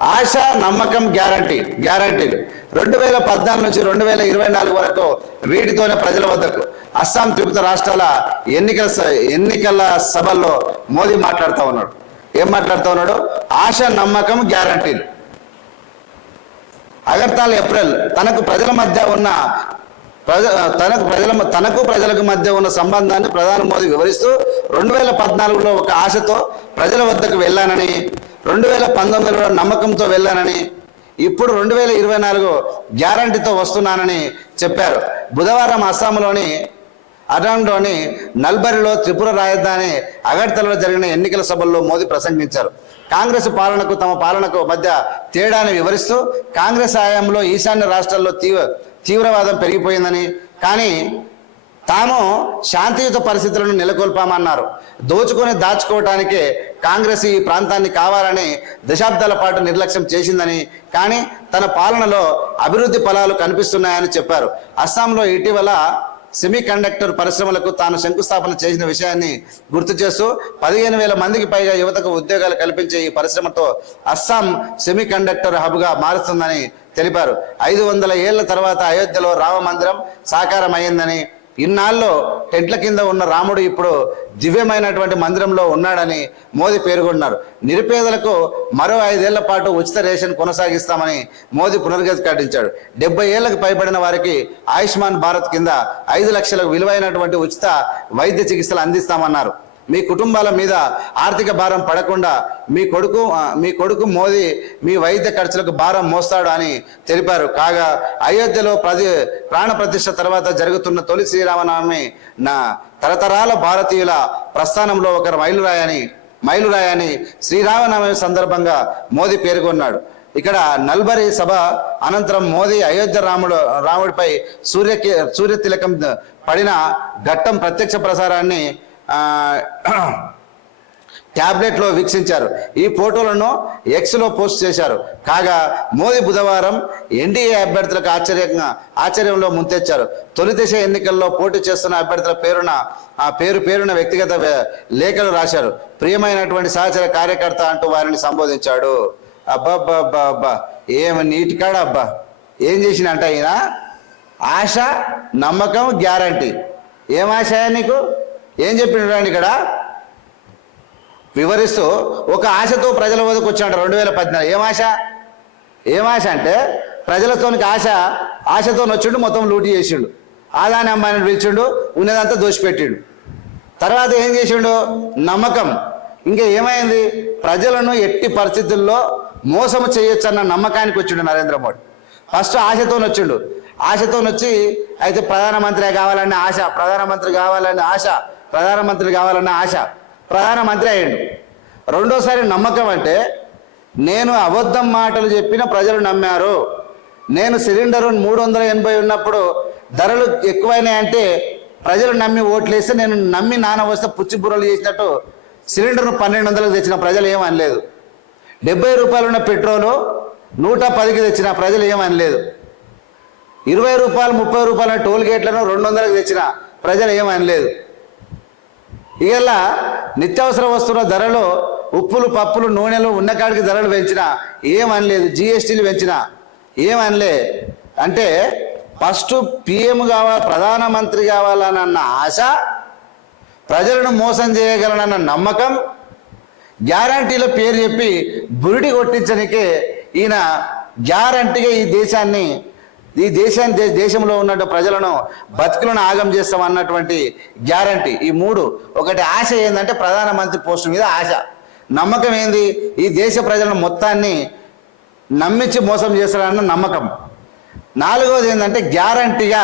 ఆశ నమ్మకం గ్యారంటీ. గ్యారంటీలు. రెండు వేల పద్నాలుగు నుంచి రెండు వేల ఇరవై నాలుగు వరకు వీటితోనే ప్రజల వద్దకు అస్సాం త్రిపుర రాష్ట్రాల ఎన్నికల ఎన్నికల సభల్లో మోదీ మాట్లాడుతూ ఉన్నాడు. ఏం మాట్లాడుతూ ఉన్నాడు? ఆశ నమ్మకం గ్యారంటీలు. అగర్తాల్ ఏప్రిల్. తనకు ప్రజల మధ్య ఉన్న ప్రజ తనకు ప్రజల తనకు ప్రజలకు మధ్య ఉన్న సంబంధాన్ని ప్రధాని మోదీ వివరిస్తూ రెండు వేల పద్నాలుగులో ఒక ఆశతో ప్రజల వద్దకు వెళ్ళానని రెండు వేల పంతొమ్మిదిలో నమ్మకంతో వెళ్ళానని ఇప్పుడు రెండు వేల ఇరవై నాలుగు గ్యారంటీతో వస్తున్నానని చెప్పారు. బుధవారం అస్సాంలోని అడాంలోని నల్బరిలో త్రిపుర రాజధాని అగర్తలలో జరిగిన ఎన్నికల సభల్లో మోదీ ప్రసంగించారు. కాంగ్రెస్ పాలనకు తమ పాలనకు మధ్య తేడాను వివరిస్తూ కాంగ్రెస్ హయాంలో ఈశాన్య రాష్ట్రాల్లో తీవ్ర తీవ్రవాదం పెరిగిపోయిందని కానీ తాము శాంతియుత పరిస్థితులను నెలకొల్పామన్నారు. దోచుకొని దాచుకోవటానికే కాంగ్రెస్ ఈ ప్రాంతాన్ని కావాలని దశాబ్దాల పాటు నిర్లక్ష్యం చేసిందని కానీ తన పాలనలో అభివృద్ధి ఫలాలు కనిపిస్తున్నాయని చెప్పారు. అస్సాంలో ఇటీవల సెమీ కండక్టర్ పరిశ్రమలకు తాను శంకుస్థాపన చేసిన విషయాన్ని గుర్తు చేస్తూ పదిహేను వేల మందికి పైగా యువతకు ఉద్యోగాలు కల్పించే ఈ పరిశ్రమతో అస్సాం సెమీ కండక్టర్ హబ్గా మారుస్తుందని తెలిపారు. ఐదు వందల ఏళ్ళ తర్వాత అయోధ్యలో రామ మందిరం సాకారం అయ్యిందని ఇన్నాళ్ళు టెంట్ల కింద ఉన్న రాముడు ఇప్పుడు దివ్యమైనటువంటి మందిరంలో ఉన్నాడని మోదీ పేర్కొన్నారు. నిరుపేదలకు మరో ఐదేళ్ళ పాటు ఉచిత రేషన్ కొనసాగిస్తామని మోదీ పునరుద్ఘాటించాడు డెబ్బై ఏళ్ళకు పైబడిన వారికి ఆయుష్మాన్ భారత్ కింద ఐదు లక్షలకు విలువైనటువంటి ఉచిత వైద్య చికిత్సలు అందిస్తామన్నారు. మీ కుటుంబాల మీద ఆర్థిక భారం పడకుండా మీ కొడుకు మీ కొడుకు మోదీ మీ వైద్య ఖర్చులకు భారం మోస్తాడు అని తెలిపారు. కాగా అయోధ్యలో ప్రతి ప్రాణప్రతిష్ఠ తర్వాత జరుగుతున్న తొలి శ్రీరామనవమి నా తరతరాల భారతీయుల ప్రస్థానంలో ఒక మైలురాయని మైలురాయని శ్రీరామనవమి సందర్భంగా మోదీ పేర్కొన్నాడు. ఇక్కడ నల్బరి సభ అనంతరం మోదీ అయోధ్య రాముడు రాముడిపై సూర్య సూర్య తిలకం పడిన ఘట్టం ప్రత్యక్ష ప్రసారాన్ని ట్యాబ్లెట్లో వీక్షించారు. ఈ ఫోటోలను ఎక్స్లో పోస్ట్ చేశారు. కాగా మోదీ బుధవారం ఎన్డీఏ అభ్యర్థులకు ఆశ్చర్యంగా ఆశ్చర్యంలో ముంతెచ్చారు. తొలి దశ ఎన్నికల్లో పోటీ చేస్తున్న అభ్యర్థుల పేరున ఆ పేరు పేరున వ్యక్తిగత లేఖలు రాశారు. ప్రియమైనటువంటి సహచర కార్యకర్త అంటూ వారిని సంబోధించాడు. అబ్బా అబ్బా ఏమి నీటి కాడ అబ్బా. ఏం చేసినంట అంటే ఈయన? ఆశ నమ్మకం గ్యారంటీ. ఏం ఆశ నీకు? ఏం చెప్పిండు రాండి ఇక్కడ? వివరిస్తూ ఒక ఆశతో ప్రజల వద్దకు వచ్చాడు రెండు వేల పద్నాలుగు. ఏం ఆశ? ఏం ఆశ అంటే ప్రజలతోనికి ఆశ ఆశతో వచ్చిండు మొత్తం లూటీ చేసిండు. ఆదాని అమ్మాయిని పిలిచిండు ఉన్నదంతా దోషిపెట్టిండు. తర్వాత ఏం చేసిండు? నమ్మకం. ఇంకా ఏమైంది? ప్రజలను ఎట్టి పరిస్థితుల్లో మోసం చేయొచ్చన్న నమ్మకానికి వచ్చిండు నరేంద్ర మోడీ. ఫస్ట్ ఆశతో వచ్చిండు ఆశతో వచ్చి అయితే ప్రధానమంత్రి కావాలనే ఆశ ప్రధానమంత్రి కావాలనే ఆశ. ప్రధానమంత్రి కావాలన్న ఆశ ప్రధానమంత్రి అయ్యిండు. రెండోసారి నమ్మకం అంటే నేను అబద్ధం మాటలు చెప్పిన ప్రజలు నమ్మారు. నేను సిలిండర్ మూడు వందల ఎనభై ఉన్నప్పుడు ధరలు ఎక్కువైనాయంటే ప్రజలు నమ్మి ఓట్లేస్తే నేను నమ్మి నాన్న వస్తే పుచ్చిబుర్రలు చేసినట్టు సిలిండర్ను పన్నెండు వందలకు తెచ్చిన ప్రజలు ఏమనలేదు డెబ్బై రూపాయలు ఉన్న పెట్రోలు నూట పదికి తెచ్చిన ప్రజలు ఏమనలేదు ఇరవై రూపాయలు ముప్పై రూపాయల టోల్ గేట్లను రెండు వందలకు తెచ్చిన ప్రజలు ఏమనలేదు ఇవాళ నిత్యావసర వస్తువుల ధరలు ఉప్పులు పప్పులు నూనెలు ఉన్న కాడికి ధరలు పెంచినా ఏమనలేదు జిఎస్టీలు పెంచినా ఏమనలే అంటే ఫస్ట్ పిఎం కావాలి ప్రధానమంత్రి కావాలనన్న ఆశ ప్రజలను మోసం చేయగలనన్న నమ్మకం గ్యారంటీల పేరు చెప్పి బురిడి కొట్టించనికే ఈయన గ్యారంటీగా ఈ దేశాన్ని ఈ దేశాన్ని దేశంలో ఉన్న ప్రజలను బతుకులను ఆగం చేస్తాం అన్నటువంటి గ్యారంటీ. ఈ మూడు. ఒకటి ఆశ ఏంటంటే ప్రధానమంత్రి పోస్టు మీద ఆశ. నమ్మకం ఏంది? ఈ దేశ ప్రజలను మొత్తాన్ని నమ్మించి మోసం చేస్తాడన్న నమ్మకం. నాలుగవది ఏంటంటే గ్యారంటీగా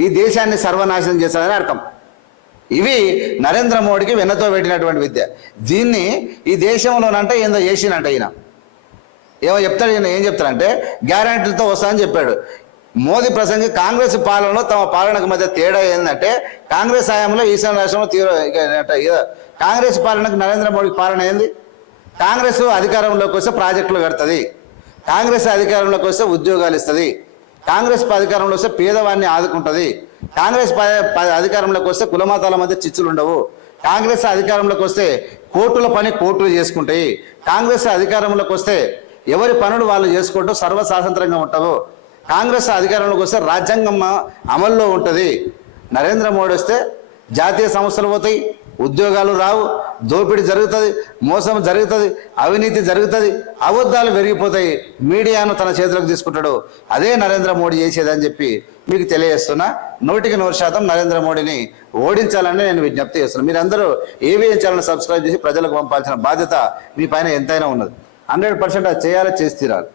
ఈ దేశాన్ని సర్వనాశనం చేస్తాడని అర్థం. ఇవి నరేంద్ర మోడీకి వెన్నతో పెట్టినటువంటి విద్య. దీన్ని ఈ దేశంలోనంటే ఏందో చేసినంట ఈయన. ఏమో చెప్తాడు ఈయన ఏం చెప్తాడంటే గ్యారంటీలతో వస్తానని చెప్పాడు. మోదీ ప్రసంగి కాంగ్రెస్ పాలనలో తమ పాలనకు మధ్య తేడా ఏంటంటే కాంగ్రెస్ హయాంలో ఈశాన్య రాష్ట్రంలో తీవ్ర కాంగ్రెస్ పాలనకు నరేంద్ర మోడీ పాలన ఏంది? కాంగ్రెస్ అధికారంలోకి వస్తే ప్రాజెక్టులు కడుతుంది. కాంగ్రెస్ అధికారంలోకి వస్తే ఉద్యోగాలు ఇస్తుంది. కాంగ్రెస్ అధికారంలో వస్తే పేదవాడిని ఆదుకుంటుంది. కాంగ్రెస్ అధికారంలోకి వస్తే కులమతాల మధ్య చిచ్చులు ఉండవు. కాంగ్రెస్ అధికారంలోకి వస్తే కోర్టుల పని కోర్టులు చేసుకుంటాయి. కాంగ్రెస్ అధికారంలోకి వస్తే ఎవరి పనులు వాళ్ళు చేసుకుంటూ సర్వస్వాతంత్రంగా ఉంటావు కాంగ్రెస్ అధికారంలోకి వస్తే రాజ్యాంగం అమల్లో ఉంటుంది. నరేంద్ర మోడీ వస్తే జాతీయ సంస్థలు పోతాయి. ఉద్యోగాలు రావు. దోపిడీ జరుగుతుంది. మోసం జరుగుతుంది. అవినీతి జరుగుతుంది. అబద్ధాలు పెరిగిపోతాయి మీడియాను తన చేతిలోకి తీసుకుంటాడు. అదే నరేంద్ర మోడీ చేసేదని చెప్పి మీకు తెలియజేస్తున్నా. నూటికి నూరు శాతం నరేంద్ర మోడీని ఓడించాలని నేను విజ్ఞప్తి చేస్తున్నాను మీరందరూ ఏవిఎన్ ఛానల్ సబ్స్క్రైబ్ చేసి ప్రజలకు పంపాల్సిన బాధ్యత మీ పైన ఎంతైనా ఉన్నది. హండ్రెడ్ పర్సెంట్ అది చేయాలి చేసి తీరాలి.